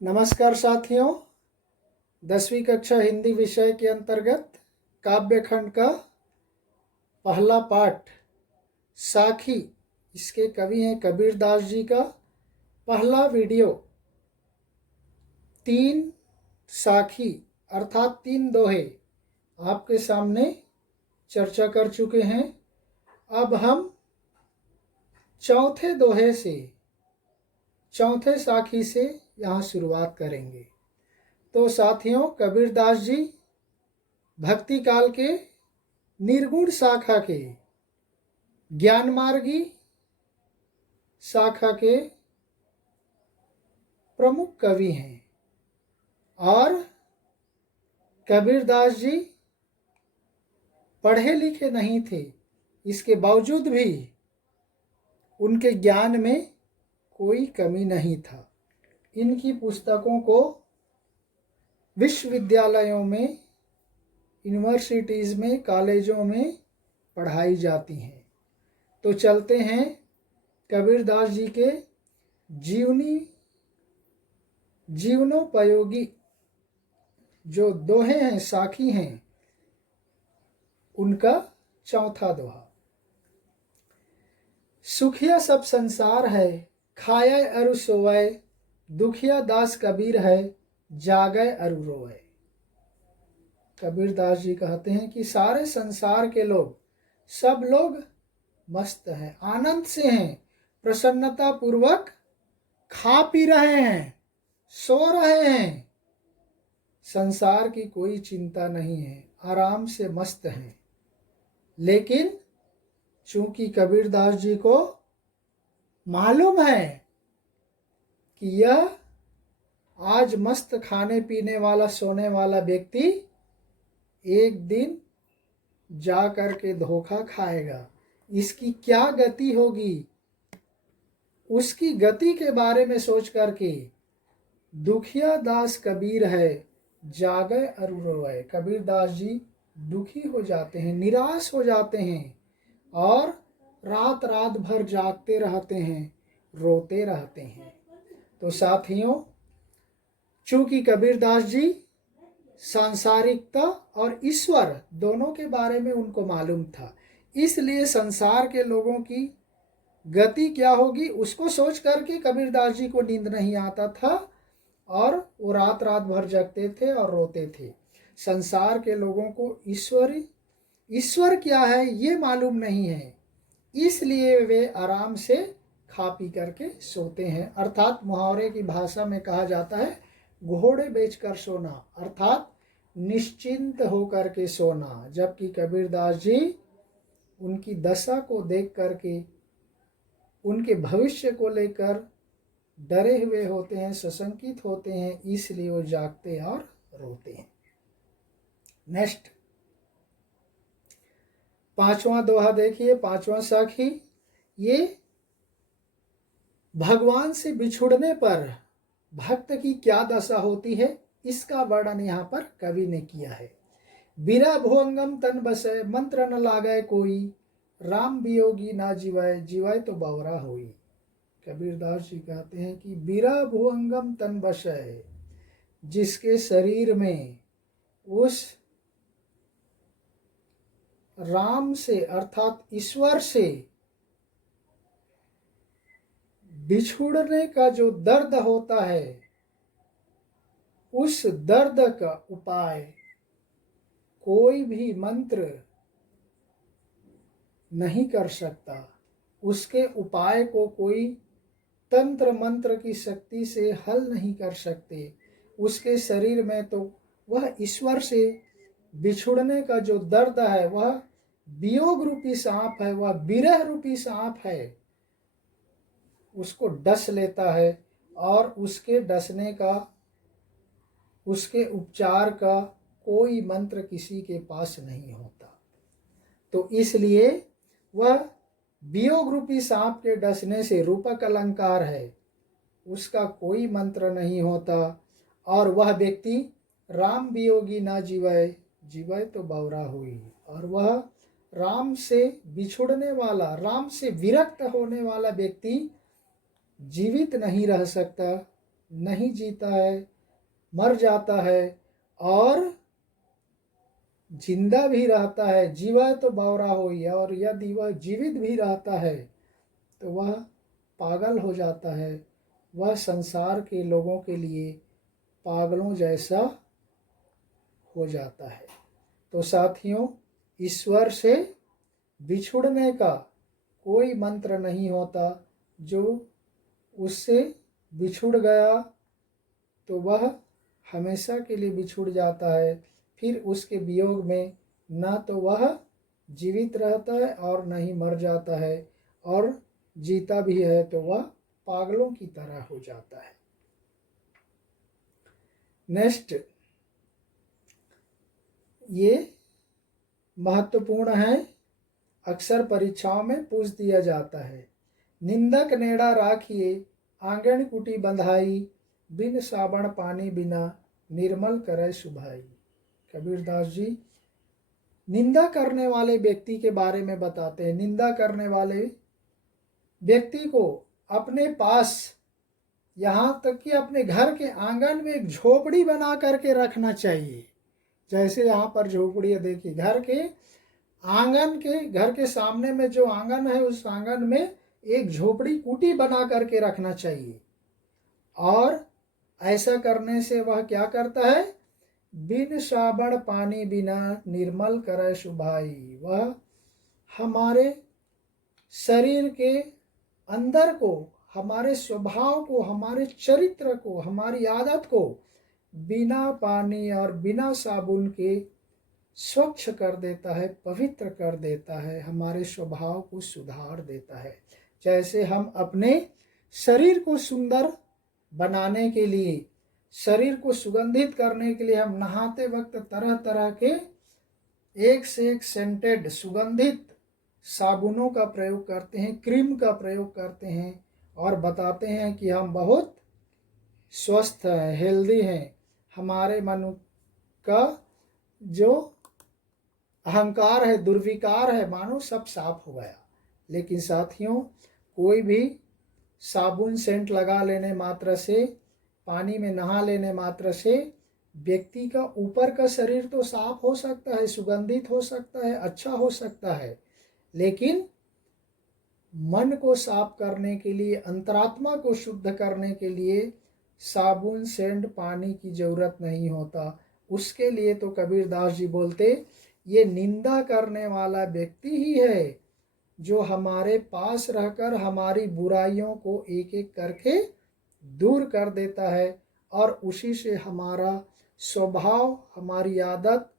नमस्कार साथियों, 10वीं कक्षा हिंदी विषय के अंतर्गत काव्य खंड का पहला पाठ साखी, इसके कवि हैं कबीरदास जी का पहला वीडियो 3 साखी अर्थात 3 दोहे आपके सामने चर्चा कर चुके हैं। अब हम चौथे दोहे से, चौथे साखी से यहाँ शुरुआत करेंगे। तो साथियों, कबीरदास जी भक्ति काल के निर्गुण शाखा के, ज्ञान मार्गी शाखा के प्रमुख कवि हैं और कबीरदास जी पढ़े लिखे नहीं थे, इसके बावजूद भी उनके ज्ञान में कोई कमी नहीं था। इनकी पुस्तकों को विश्वविद्यालयों में, यूनिवर्सिटीज़ में, कॉलेजों में पढ़ाई जाती हैं। तो चलते हैं कबीरदास जी के जीवनोपयोगी जो दोहे हैं, साखी हैं, उनका चौथा दोहा। सुखिया सब संसार है, खाए अरु सोए, दुखिया दास कबीर है, जागे अरु रोए। कबीरदास जी कहते हैं कि सारे संसार के लोग, सब लोग मस्त हैं, आनंद से हैं, प्रसन्नता पूर्वक खा पी रहे हैं, सो रहे हैं, संसार की कोई चिंता नहीं है, आराम से मस्त हैं। लेकिन चूंकि कबीरदास जी को मालूम है कि यह आज मस्त खाने पीने वाला, सोने वाला व्यक्ति एक दिन जा कर के धोखा खाएगा, इसकी क्या गति होगी, उसकी गति के बारे में सोच करके दुखिया दास कबीर है, जागे अरु रोए। कबीरदास जी दुखी हो जाते हैं, निराश हो जाते हैं और रात रात भर जागते रहते हैं, रोते रहते हैं। तो साथियों, चूंकि कबीरदास जी सांसारिकता और ईश्वर दोनों के बारे में उनको मालूम था, इसलिए संसार के लोगों की गति क्या होगी उसको सोच करके कबीरदास जी को नींद नहीं आता था और वो रात रात भर जगते थे और रोते थे। संसार के लोगों को ईश्वर क्या है ये मालूम नहीं है, इसलिए वे आराम से खा पी करके सोते हैं। अर्थात मुहावरे की भाषा में कहा जाता है घोड़े बेचकर सोना, अर्थात निश्चिंत होकर के सोना। जबकि कबीरदास जी उनकी दशा को देख करके, उनके भविष्य को लेकर डरे हुए होते हैं, सशंकित होते हैं, इसलिए वो जागते और रोते हैं। नेक्स्ट 5वां दोहा देखिए, 5वां साखी। ये भगवान से बिछुड़ने पर भक्त की क्या दशा होती है, इसका वर्णन यहाँ पर कवि ने किया है। बिरा भुअंगम तन बसै, मंत्र न लागै कोई, राम वियोगी ना जीवै, जीवै तो बावरा होई। कबीरदास जी कहते हैं कि बिरा भुअंगम तन बसै, जिसके शरीर में उस राम से अर्थात ईश्वर से बिछुड़ने का जो दर्द होता है, उस दर्द का उपाय कोई भी मंत्र नहीं कर सकता। उसके उपाय को कोई तंत्र मंत्र की शक्ति से हल नहीं कर सकते। उसके शरीर में तो वह ईश्वर से बिछुड़ने का जो दर्द है, वह वियोग रूपी सांप है, वह विरह रूपी सांप है, उसको डस लेता है और उसके डसने का, उसके उपचार का कोई मंत्र किसी के पास नहीं होता। तो इसलिए वह वियोग रूपी सांप के डसने से रूपक अलंकार है, उसका कोई मंत्र नहीं होता और वह व्यक्ति राम वियोगी ना जीवै, जीवै तो बावरा हुई। और वह राम से बिछुड़ने वाला, राम से विरक्त होने वाला व्यक्ति जीवित नहीं रह सकता, नहीं जीता है, मर जाता है, और जिंदा भी रहता है, जीवा तो बावरा होई, और यदि वह जीवित भी रहता है तो वह पागल हो जाता है, वह संसार के लोगों के लिए पागलों जैसा हो जाता है। तो साथियों, ईश्वर से बिछुड़ने का कोई मंत्र नहीं होता। जो उससे बिछुड़ गया तो वह हमेशा के लिए बिछुड़ जाता है। फिर उसके वियोग में न तो वह जीवित रहता है और न ही मर जाता है, और जीता भी है तो वह पागलों की तरह हो जाता है। नेक्स्ट, ये महत्वपूर्ण है, अक्सर परीक्षाओं में पूछ दिया जाता है। निंदक नेड़ा राखिए, आंगन कुटी बंधाई, बिन साबण पानी बिना, निर्मल करे सुभाई। कबीरदास जी निंदा करने वाले व्यक्ति के बारे में बताते हैं। निंदा करने वाले व्यक्ति को अपने पास, यहाँ तक कि अपने घर के आंगन में एक झोपड़ी बना करके रखना चाहिए। जैसे यहाँ पर झोपड़ी है, देखिए घर के आंगन के, घर के सामने में जो आंगन है उस आंगन में एक झोपड़ी कुटी बना करके रखना चाहिए। और ऐसा करने से वह क्या करता है, बिन साबण पानी बिना, निर्मल करे सुभाई। वह हमारे शरीर के अंदर को, हमारे स्वभाव को, हमारे चरित्र को, हमारी आदत को बिना पानी और बिना साबुन के स्वच्छ कर देता है, पवित्र कर देता है, हमारे स्वभाव को सुधार देता है। जैसे हम अपने शरीर को सुंदर बनाने के लिए, शरीर को सुगंधित करने के लिए हम नहाते वक्त तरह तरह के एक से एक सेंटेड सुगंधित साबुनों का प्रयोग करते हैं, क्रीम का प्रयोग करते हैं, और बताते हैं कि हम बहुत स्वस्थ हैं, हेल्दी हैं। हमारे मन का जो अहंकार है, दुर्विकार है, मानो सब साफ हो गया। लेकिन साथियों, कोई भी साबुन सेंट लगा लेने मात्र से, पानी में नहा लेने मात्र से व्यक्ति का ऊपर का शरीर तो साफ हो सकता है, सुगंधित हो सकता है, अच्छा हो सकता है, लेकिन मन को साफ करने के लिए, अंतरात्मा को शुद्ध करने के लिए साबुन सेंट पानी की जरूरत नहीं होता। उसके लिए तो कबीरदास जी बोलते, ये निंदा करने वाला व्यक्ति ही है जो हमारे पास रहकर हमारी बुराइयों को एक एक करके दूर कर देता है, और उसी से हमारा स्वभाव, हमारी आदत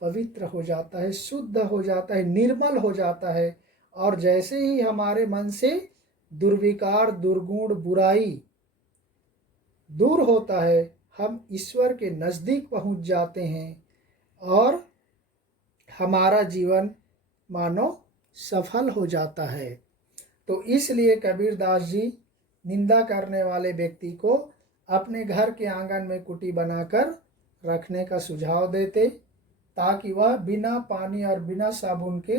पवित्र हो जाता है, शुद्ध हो जाता है, निर्मल हो जाता है। और जैसे ही हमारे मन से दुर्विकार, दुर्गुण, बुराई दूर होता है, हम ईश्वर के नज़दीक पहुंच जाते हैं, और हमारा जीवन मानो सफल हो जाता है। तो इसलिए कबीरदास जी निंदा करने वाले व्यक्ति को अपने घर के आंगन में कुटी बनाकर रखने का सुझाव देते, ताकि वह बिना पानी और बिना साबुन के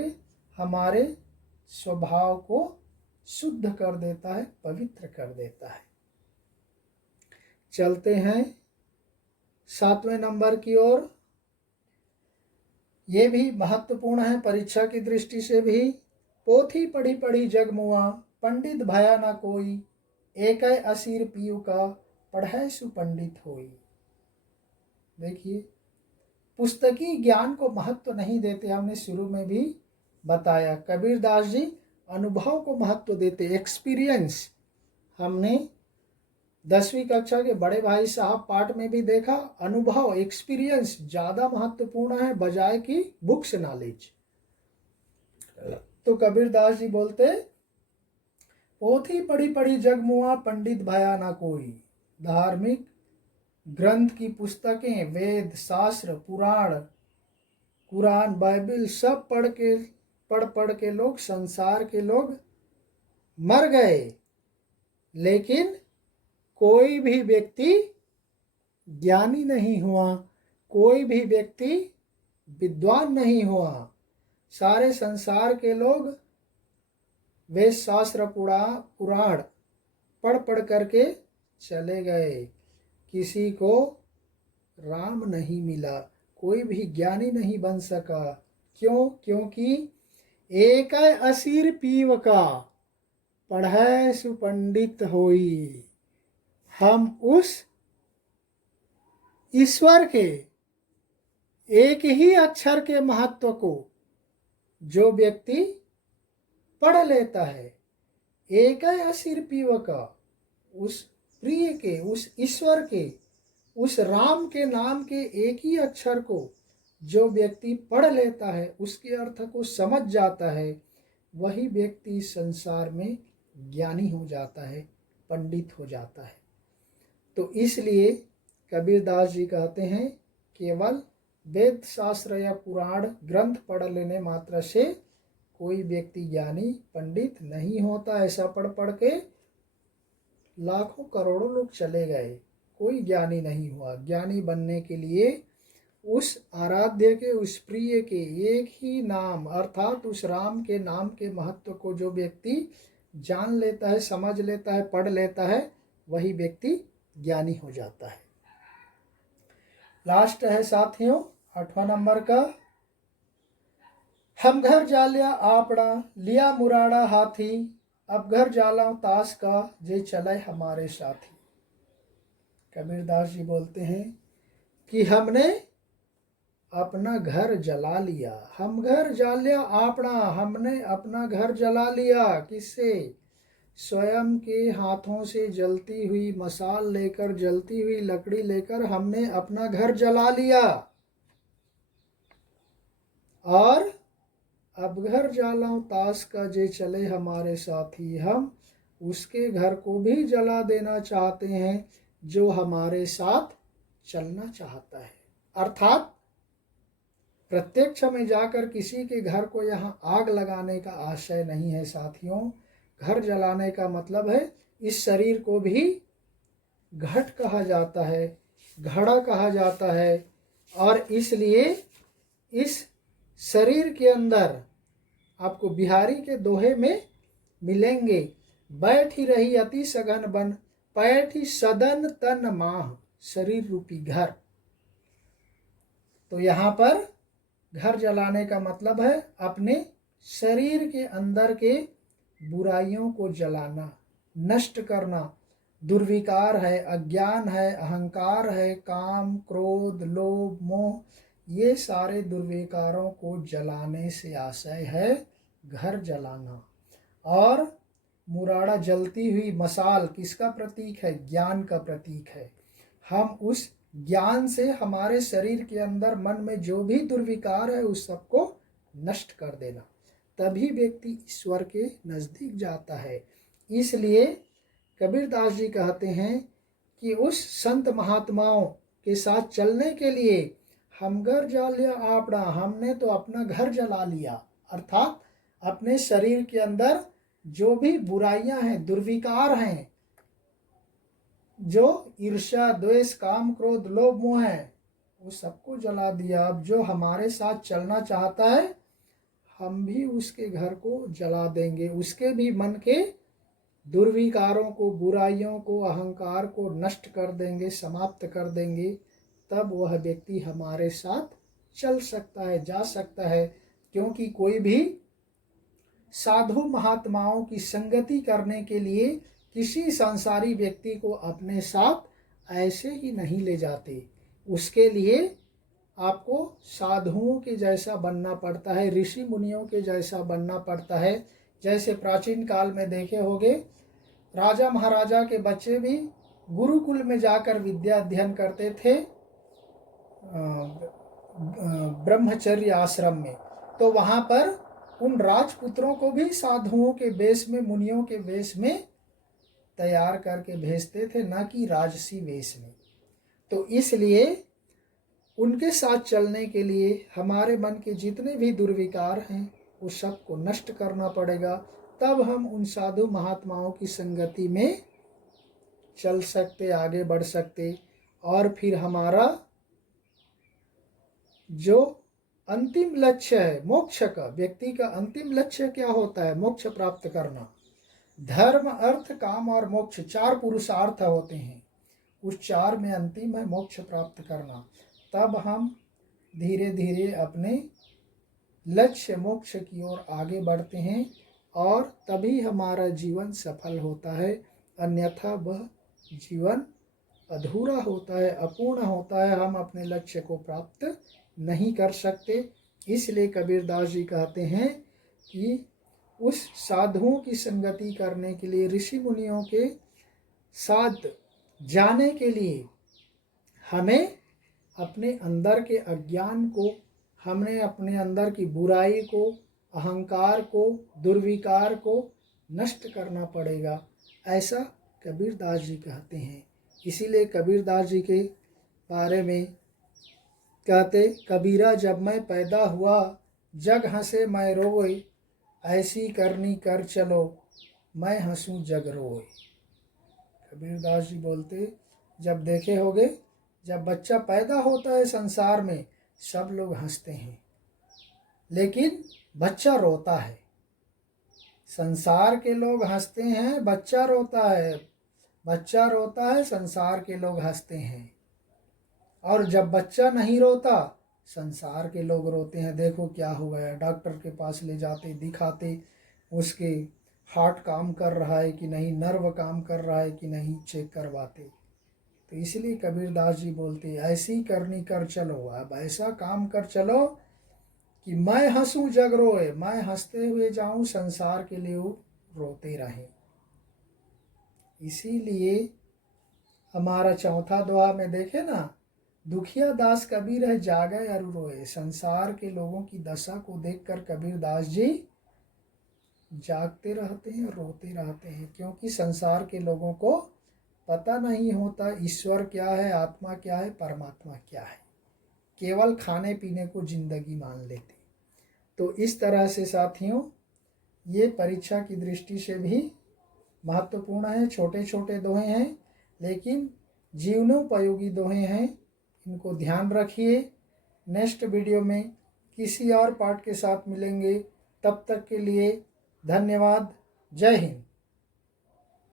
हमारे स्वभाव को शुद्ध कर देता है, पवित्र कर देता है। चलते हैं 7वें नंबर की ओर। ये भी महत्वपूर्ण है परीक्षा की दृष्टि से भी। पोथी पढ़ी पढ़ी जग मुआ, पंडित भया ना कोई, एक असीर पीयू का, पढ़ै सुपंडित होई। देखिए, पुस्तकी ज्ञान को महत्व नहीं देते, हमने शुरू में भी बताया। कबीरदास जी अनुभव को महत्व देते, एक्सपीरियंस। हमने 10वीं कक्षा के बड़े भाई साहब पाठ में भी देखा, अनुभव, एक्सपीरियंस ज़्यादा महत्वपूर्ण है बजाय कि बुक्स नॉलेज। तो कबीरदास जी बोलते, पोथी पढ़ी पढ़ी जग मुआ, पंडित भया ना कोई। धार्मिक ग्रंथ की पुस्तकें, वेद, शास्त्र, पुराण, कुरान, बाइबल सब पढ़ के लोग, संसार के लोग मर गए, लेकिन कोई भी व्यक्ति ज्ञानी नहीं हुआ, कोई भी व्यक्ति विद्वान नहीं हुआ। सारे संसार के लोग वेद, शास्त्र, पुराण पढ़ करके चले गए। किसी को राम नहीं मिला, कोई भी ज्ञानी नहीं बन सका। क्यों? क्योंकि एक असीर पीव का पढ़ै सुपंडित होई। हम उस ईश्वर के एक ही अक्षर के महत्व को जो व्यक्ति पढ़ लेता है, एक असीर पीव का, उस प्रिय के, उस ईश्वर के, उस राम के नाम के एक ही अक्षर को जो व्यक्ति पढ़ लेता है, उसके अर्थ को समझ जाता है, वही व्यक्ति संसार में ज्ञानी हो जाता है, पंडित हो जाता है। तो इसलिए कबीरदास जी कहते हैं केवल वेद शास्त्र या पुराण ग्रंथ पढ़ लेने मात्र से कोई व्यक्ति ज्ञानी पंडित नहीं होता। ऐसा पढ़ पढ़ के लाखों करोड़ों लोग चले गए, कोई ज्ञानी नहीं हुआ। ज्ञानी बनने के लिए उस आराध्य के, उस प्रिय के एक ही नाम अर्थात उस राम के नाम के महत्व को जो व्यक्ति जान लेता है, समझ लेता है, पढ़ लेता है, वही व्यक्ति ज्ञानी हो जाता है। लास्ट है साथियों 8वां नंबर का, हम घर जालिया आपड़ा लिया मुराड़ा हाथी, अब घर जाला ताश का जे चले हमारे साथी। कबीरदास जी बोलते हैं कि हमने अपना घर जला लिया। हम घर जालिया आपड़ा, हमने अपना घर जला लिया। किससे? स्वयं के हाथों से जलती हुई मसाल लेकर, जलती हुई लकड़ी लेकर हमने अपना घर जला लिया। और अब घर जालाऊं ताश का जे चले हमारे साथी, हम उसके घर को भी जला देना चाहते हैं जो हमारे साथ चलना चाहता है। अर्थात प्रत्यक्ष में जाकर किसी के घर को यहाँ आग लगाने का आशय नहीं है साथियों। घर जलाने का मतलब है इस शरीर को भी घट कहा जाता है, घड़ा कहा जाता है। और इसलिए इस शरीर के अंदर आपको बिहारी के दोहे में मिलेंगे, बैठी रही अति सघन बन, पैठी सदन तन माह, शरीर रूपी घर। तो यहाँ पर घर जलाने का मतलब है अपने शरीर के अंदर के बुराइयों को जलाना, नष्ट करना। दुर्विकार है, अज्ञान है, अहंकार है, काम, क्रोध, लोभ, मोह, ये सारे दुर्विकारों को जलाने से आशय है घर जलाना। और मुराड़ा जलती हुई मसाल किसका प्रतीक है? ज्ञान का प्रतीक है। हम उस ज्ञान से हमारे शरीर के अंदर मन में जो भी दुर्विकार है उस सबको नष्ट कर देना, तभी व्यक्ति ईश्वर के नज़दीक जाता है। इसलिए कबीरदास जी कहते हैं कि उस संत महात्माओं के साथ चलने के लिए हम घर जालिया आपड़ा, हमने तो अपना घर जला लिया। अर्थात अपने शरीर के अंदर जो भी बुराइयां हैं, दुर्विकार हैं, जो ईर्ष्या, द्वेष, काम, क्रोध, लोभ, मोह है, वो सबको जला दिया। अब जो हमारे साथ चलना चाहता है हम भी उसके घर को जला देंगे, उसके भी मन के दुर्विकारों को, बुराइयों को, अहंकार को नष्ट कर देंगे, समाप्त कर देंगे। तब वह व्यक्ति हमारे साथ चल सकता है, जा सकता है। क्योंकि कोई भी साधु महात्माओं की संगति करने के लिए किसी संसारी व्यक्ति को अपने साथ ऐसे ही नहीं ले जाते। उसके लिए आपको साधुओं के जैसा बनना पड़ता है, ऋषि मुनियों के जैसा बनना पड़ता है। जैसे प्राचीन काल में देखे होंगे, राजा महाराजा के बच्चे भी गुरुकुल में जाकर विद्या अध्ययन करते थे, ब्रह्मचर्य आश्रम में। तो वहाँ पर उन राजपुत्रों को भी साधुओं के वेश में, मुनियों के वेश में तैयार करके भेजते थे, न कि राजसी वेश में। तो इसलिए उनके साथ चलने के लिए हमारे मन के जितने भी दुर्विकार हैं वो सबको नष्ट करना पड़ेगा। तब हम उन साधु महात्माओं की संगति में चल सकते, आगे बढ़ सकते। और फिर हमारा जो अंतिम लक्ष्य है मोक्ष का, व्यक्ति का अंतिम लक्ष्य क्या होता है? मोक्ष प्राप्त करना। धर्म अर्थ काम और मोक्ष 4 पुरुषार्थ होते हैं, उस 4 में अंतिम है मोक्ष प्राप्त करना। तब हम धीरे धीरे अपने लक्ष्य मोक्ष की ओर आगे बढ़ते हैं और तभी हमारा जीवन सफल होता है, अन्यथा वह जीवन अधूरा होता है, अपूर्ण होता है, हम अपने लक्ष्य को प्राप्त नहीं कर सकते। इसलिए कबीरदास जी कहते हैं कि उस साधुओं की संगति करने के लिए, ऋषि मुनियों के साथ जाने के लिए हमें अपने अंदर के अज्ञान को, हमने अपने अंदर की बुराई को, अहंकार को, दुर्विकार को नष्ट करना पड़ेगा, ऐसा कबीरदास जी कहते हैं। इसीलिए कबीरदास जी के बारे में कहते, कबीरा जब मैं पैदा हुआ जग हंसे मैं रोए, ऐसी करनी कर चलो मैं हंसूं जग रोए। कबीरदास जी बोलते, जब देखे होगे जब बच्चा पैदा होता है संसार में सब लोग हंसते हैं, लेकिन बच्चा रोता है। संसार के लोग हंसते हैं, बच्चा रोता है, बच्चा रोता है, संसार के लोग हंसते हैं। और जब बच्चा नहीं रोता संसार के लोग रोते हैं, देखो क्या हुआ है, डॉक्टर के पास ले जाते, दिखाते, उसके हार्ट काम कर रहा है कि नहीं, नर्व काम कर रहा है कि नहीं, चेक करवाते। तो इसलिए कबीरदास जी बोलते, ऐसी करनी कर चलो, अब ऐसा काम कर चलो कि मैं हंसूं जग रोए, मैं हंसते हुए जाऊं, संसार के लिए रोते रहें। इसीलिए हमारा चौथा दोहा में देखे ना, दुखिया दास कबीर है जागे अरु रोए। संसार के लोगों की दशा को देखकर कबीरदास जी जागते रहते हैं, रोते रहते हैं, क्योंकि संसार के लोगों को पता नहीं होता ईश्वर क्या है, आत्मा क्या है, परमात्मा क्या है, केवल खाने पीने को जिंदगी मान लेते। तो इस तरह से साथियों ये परीक्षा की दृष्टि से भी महत्वपूर्ण है। छोटे छोटे दोहे हैं लेकिन जीवनोपयोगी दोहे हैं, इनको ध्यान रखिए। नेक्स्ट वीडियो में किसी और पार्ट के साथ मिलेंगे, तब तक के लिए धन्यवाद। जय हिंद।